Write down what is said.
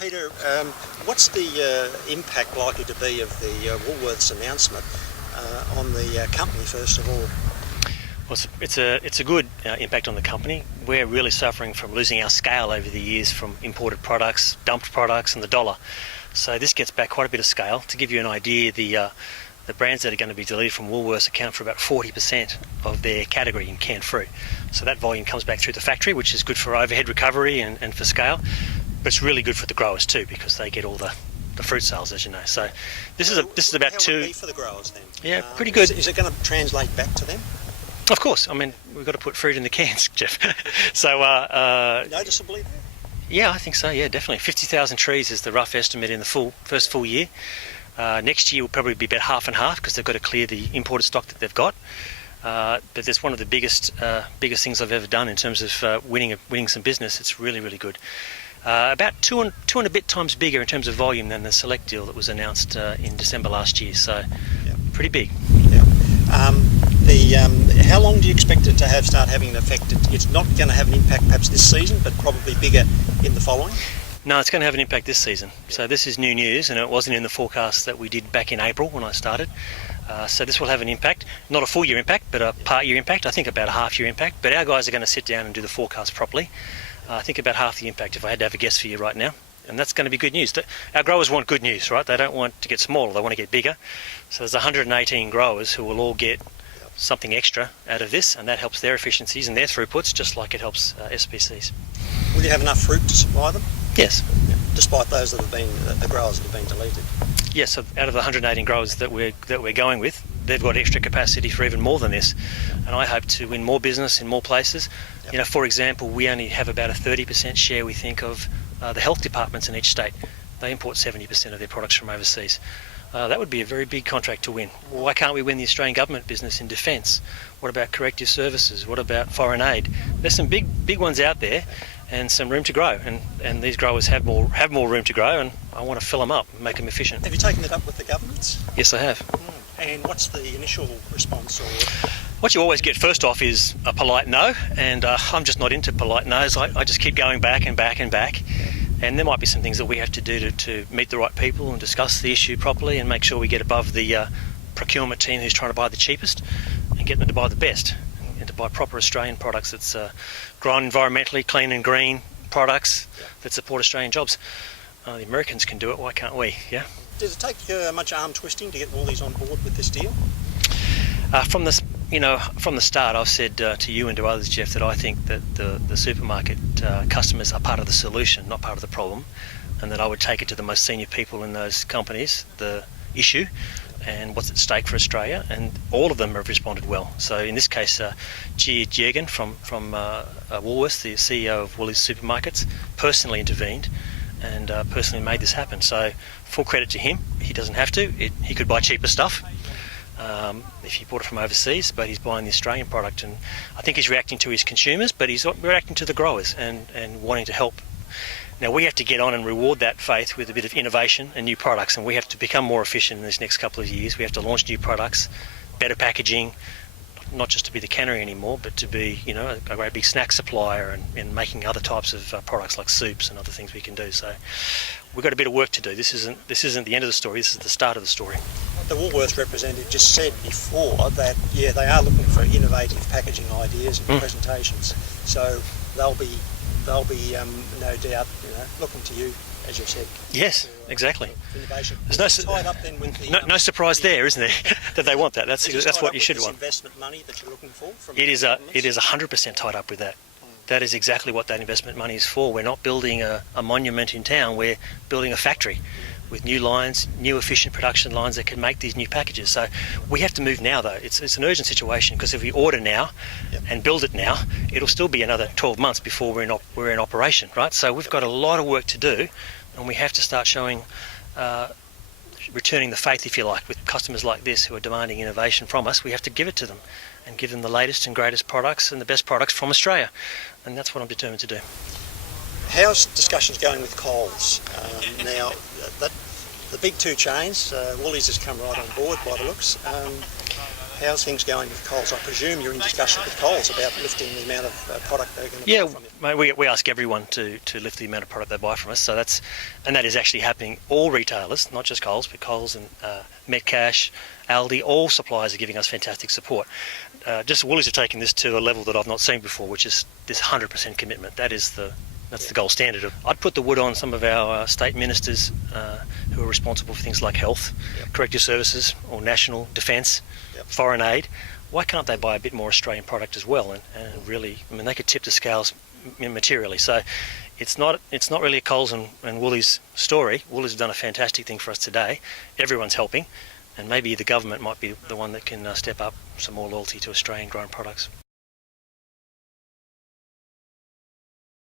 Peter, what's the impact likely to be of the Woolworths announcement on the company, first of all? Well, it's a good impact on the company. We're really suffering from losing our scale over the years from imported products, dumped products and the dollar. So this gets back quite a bit of scale. To give you an idea, the brands that are going to be deleted from Woolworths account for about 40% of their category in canned fruit. So that volume comes back through the factory, which is good for overhead recovery and for scale. But it's really good for the growers too, because they get all the fruit sales, as you know. So this is about how two. Would it be for the growers then? Yeah, pretty good. Is it going to translate back to them? Of course. I mean, we've got to put fruit in the cans, Jeff. So Noticeably there? Yeah, I think so. Yeah, definitely. 50,000 trees is the rough estimate in the first full year. Next year will probably be about half and half because they've got to clear the imported stock that they've got. But that's one of the biggest things I've ever done in terms of winning some business. It's really, really good. About two and a bit times bigger in terms of volume than the Select deal that was announced in December last year. So pretty big. Yeah. How long do you expect it to start having an effect? It's not going to have an impact perhaps this season, but probably bigger in the following? No, it's going to have an impact this season. So this is new news, and it wasn't in the forecast that we did back in April when I started. So this will have an impact, not a full year impact, but a part year impact. I think about a half year impact. But our guys are going to sit down and do the forecast properly. I think about half the impact if I had to have a guess for you right now. And that's going to be good news. Our growers want good news, right? They don't want to get smaller, they want to get bigger. So there's 118 growers who will all get something extra out of this, and that helps their efficiencies and their throughputs, just like it helps SPCs. Will you have enough fruit to supply them? Yes. Despite those that have been, the growers that have been deleted? Yes, so out of the 118 growers that we're going with, they've got extra capacity for even more than this. And I hope to win more business in more places. Yep. You know, for example, we only have about a 30% share, we think, of the health departments in each state. They import 70% of their products from overseas. That would be a very big contract to win. Why can't we win the Australian government business in defence? What about corrective services? What about foreign aid? There's some big ones out there, and some room to grow. And these growers have more room to grow, and I want to fill them up and make them efficient. Have you taken it up with the governments? Yes, I have. And what's the initial response? What you always get first off is a polite no, and I'm just not into polite no's. I just keep going back and back and back. And there might be some things that we have to do to meet the right people and discuss the issue properly and make sure we get above the procurement team who's trying to buy the cheapest and get them to buy the best and to buy proper Australian products that's grown environmentally, clean and green products that support Australian jobs. The Americans can do it, why can't we? Yeah. Does it take much arm twisting to get Woolies on board with this deal? From the start, I've said to you and to others, Jeff, that I think that the supermarket customers are part of the solution, not part of the problem, and that I would take it to the most senior people in those companies, the issue and what's at stake for Australia, and all of them have responded well. So in this case, Gia Jegan from Woolworths, the CEO of Woolies Supermarkets, personally intervened and personally made this happen. So full credit to him. He doesn't have to. He could buy cheaper stuff if he bought it from overseas, but he's buying the Australian product, and I think he's reacting to his consumers, but he's reacting to the growers and wanting to help. Now we have to get on and reward that faith with a bit of innovation and new products, and we have to become more efficient in these next couple of years. We have to launch new products, better packaging, not just to be the cannery anymore, but to be, you know, a great big snack supplier and making other types of products like soups and other things we can do. So we've got a bit of work to do. This isn't the end of the story. This is the start of the story. The Woolworths representative just said before that they are looking for innovative packaging ideas and presentations. So they'll be no doubt looking to you, as you said. Yes, exactly. Innovation. There's tied up then with the, no surprise there, isn't there? That they want that. That's what you should want. Investment money that you're looking for. It is 100% tied up with that. That is exactly what that investment money is for. We're not building a monument in town. We're building a factory with new lines, new efficient production lines that can make these new packages. So we have to move now, though. It's an urgent situation, because if we order now and build it now, it'll still be another 12 months before we're in operation, right? So we've got a lot of work to do, and we have to start showing, returning the faith, if you like, with customers like this who are demanding innovation from us. We have to give it to them and give them the latest and greatest products and the best products from Australia. And that's what I'm determined to do. How's discussions going with Coles? Now, the big two chains, Woolies has come right on board by the looks. how's things going with Coles? I presume you're in discussion with Coles about lifting the amount of product they're going to buy from you. Mate, we ask everyone to lift the amount of product they buy from us. So that is actually happening. All retailers, not just Coles, but Coles and Metcash, Aldi, all suppliers are giving us fantastic support. Just Woolies are taking this to a level that I've not seen before, which is this 100% commitment. That's the gold standard. I'd put the wood on some of our state ministers who are responsible for things like health, corrective services, or national defence, foreign aid. Why can't they buy a bit more Australian product as well? And really, I mean, they could tip the scales materially. So it's not really a Coles and Woolies story. Woolies have done a fantastic thing for us today. Everyone's helping, and maybe the government might be the one that can step up some more loyalty to Australian grown products.